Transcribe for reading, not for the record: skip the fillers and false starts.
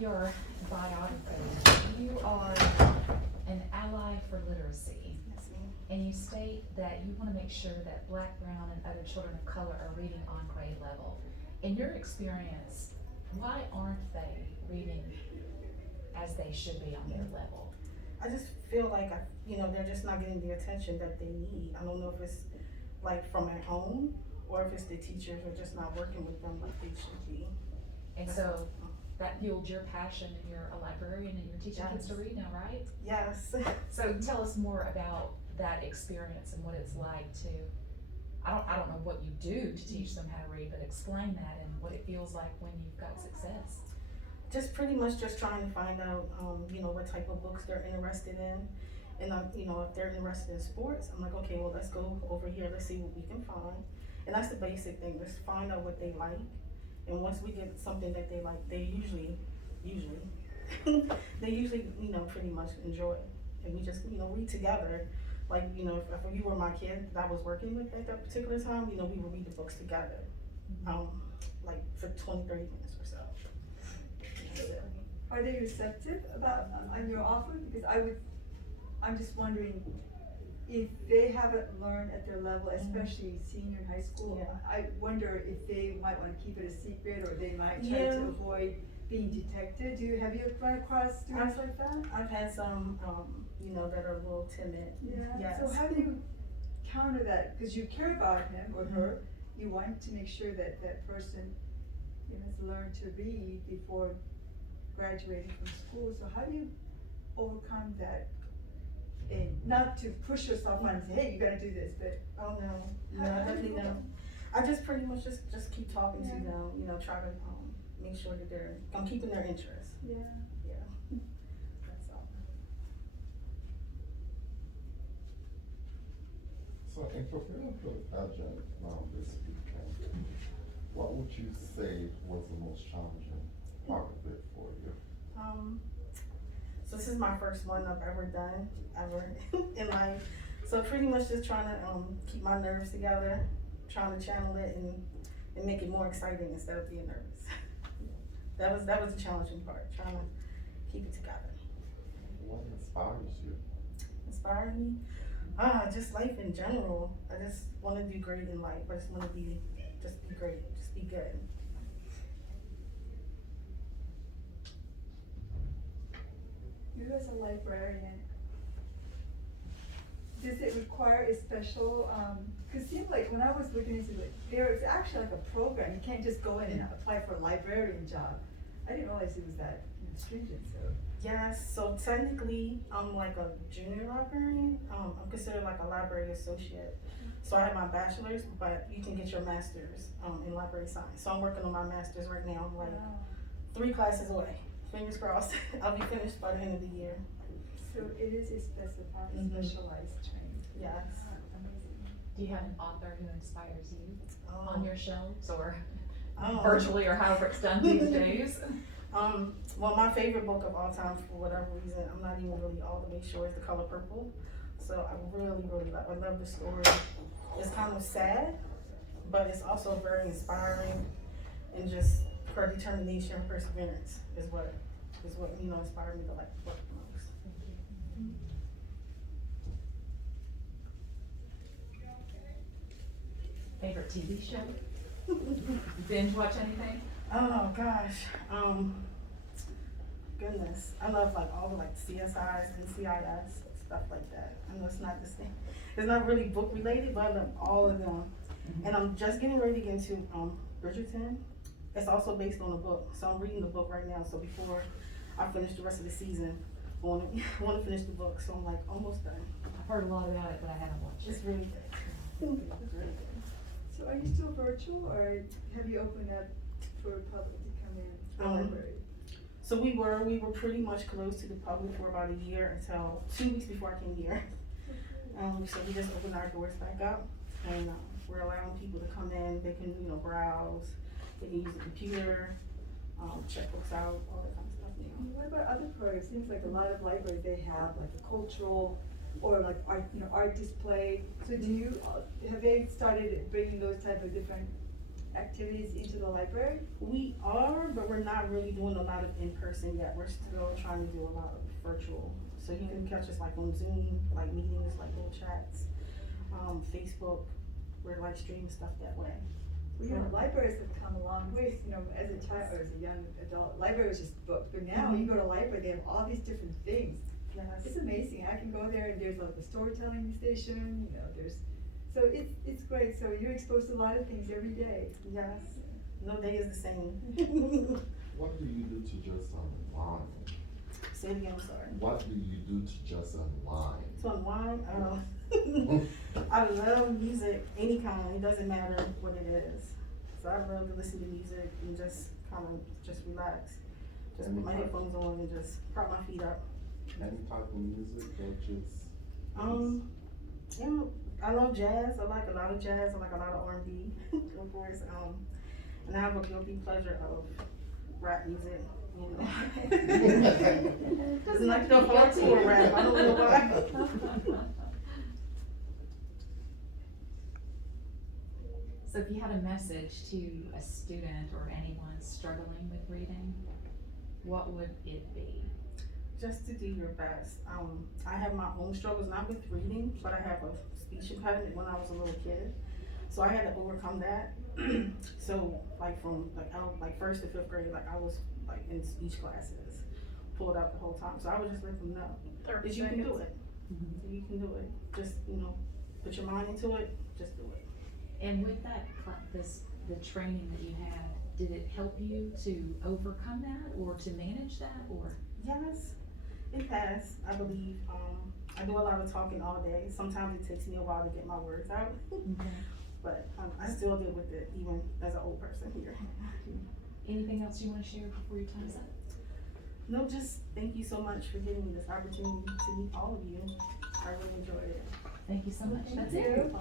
your biography, you are an ally for literacy, Yes, ma'am. and you state that you want to make sure that Black, brown, and other children of color are reading on grade level. In your experience, why aren't they reading as they should be on their level? I just feel like they're just not getting the attention that they need. I don't know if it's like from at home or if it's the teachers are just not working with them like they should be. And so that fueled your passion, and you're a librarian and you're teaching kids to read now, right? Yes. So tell us more about that experience and what it's like to, I don't know what you do to teach them how to read, but explain that and what it feels like when you've got success. Just pretty much just trying to find out, what type of books they're interested in. And, if they're interested in sports, I'm like, okay, well, let's go over here, let's see what we can find. And that's the basic thing, just find out what they like. And once we get something that they like, they usually, they usually, pretty much enjoy it. And we just, read together. Like, if you were my kid that I was working with at that particular time, we would read the books together. Like for 20, 30 minutes or so. Are they receptive about on your offer? Because I'm just wondering if they haven't learned at their level, especially senior in high school. Yeah. I wonder if they might want to keep it a secret, or they might try to avoid being detected. Have you run across students like that? I've had some, that are a little timid. Yeah. Yes. So how do you counter that? Because you care about him or her. You want to make sure that that person has learned to read before graduating from school. So how do you overcome that? And not to push yourself on and say, hey, you gotta do this, but Oh no, I definitely don't. I just pretty much just keep talking to them, try to make sure that I'm keeping their interest. yeah. Yeah. That's all. So in preparing for the pageant this weekend, what would you say was the most challenging part of it for you? So this is my first one I've ever done, in life. So pretty much just trying to keep my nerves together, trying to channel it and make it more exciting instead of being nervous. That was the challenging part, trying to keep it together. What inspires you? Inspired me? Just life in general. I just want to do great in life. I just want to be great, just be good. You as a librarian, does it require a special, cause it seemed like when I was looking into it, there's actually like a program, you can't just go in and apply for a librarian job. I didn't realize it was that stringent, so. Yes, so technically, I'm like a junior librarian. I'm considered like a library associate. So I have my bachelor's, but you can get your master's in library science. So I'm working on my master's right now. I'm like 3 classes away. Fingers crossed. I'll be finished by the end of the year. So it is a specified, specialized training. Yes. Amazing. Do you have an author who inspires you Um, on your shelves or um, virtually, or however it's done these days? Well, my favorite book of all time, for whatever reason, I'm not even really all the way sure, is The Color Purple. So I really, really I love the story. It's kind of sad, but it's also very inspiring, and just her determination and perseverance is what inspired me to like the book the most. Favorite TV show? Binge watch anything? Oh gosh, goodness, I love like all the like CSIs and CIS stuff like that. I know it's not the same. It's not really book related, but I love all of them. And I'm just getting ready to get into Bridgerton. It's also based on a book, so I'm reading the book right now. So before I finish the rest of the season, I want to finish the book. So I'm like almost done. I've heard a lot about it, but I haven't watched It's it. really good. It's really good. So are you still virtual, or have you opened up for public to come in to the library? So we were pretty much closed to the public for about a year until 2 weeks before I came here. So we just opened our doors back up, and we're allowing people to come in. They can browse. They can use the computer, check books out, all that kind of stuff now. What about other programs? Seems like a lot of libraries, they have like a cultural or like art display. So do you, have they started bringing those type of different activities into the library? We are, but we're not really doing a lot of in-person yet. We're still trying to do a lot of virtual. So you can catch us like on Zoom, like meetings, like little chats, Facebook. We're like streaming stuff that way. Well, you know, libraries have come a long ways, you know, as a child, or as a young adult, library was just books, but now you go to library, they have all these different things. Yes. It's amazing, I can go there and there's like the storytelling station, you know, so it's great, so you're exposed to a lot of things every day. Yes. No day is the same. What do you do to just unwind? Say it again, I'm sorry. What do you do to just unwind? To unwind, I love music, any kind, it doesn't matter what it is. So I love to listen to music and just kind of just relax. Just put my headphones on and just prop my feet up. Any type of music or just? You know, I love jazz. I like a lot of jazz. I like a lot of R&B, of course. And I have a guilty pleasure of rap music. You know, doesn't like the hardcore rap. I don't know why. So if you had a message to a student or anyone struggling with reading, what would it be? Just to do your best. I have my own struggles, not with reading, but I have a speech impediment when I was a little kid. So I had to overcome that. So like from like first to fifth grade, like I was like in speech classes, pulled out the whole time. So I would just let them know that you can do it. You can do it. Just, you know, put your mind into it, just do it. And with that, the training that you had, did it help you to overcome that or to manage that or? Yes, it has, I believe. I do a lot of talking all day. Sometimes it takes me a while to get my words out, but I still deal with it even as an old person here. Anything else you wanna share before your time's up? No, just thank you so much for giving me this opportunity to meet all of you. I really enjoyed it. Thank you so much. Thank That's you. it.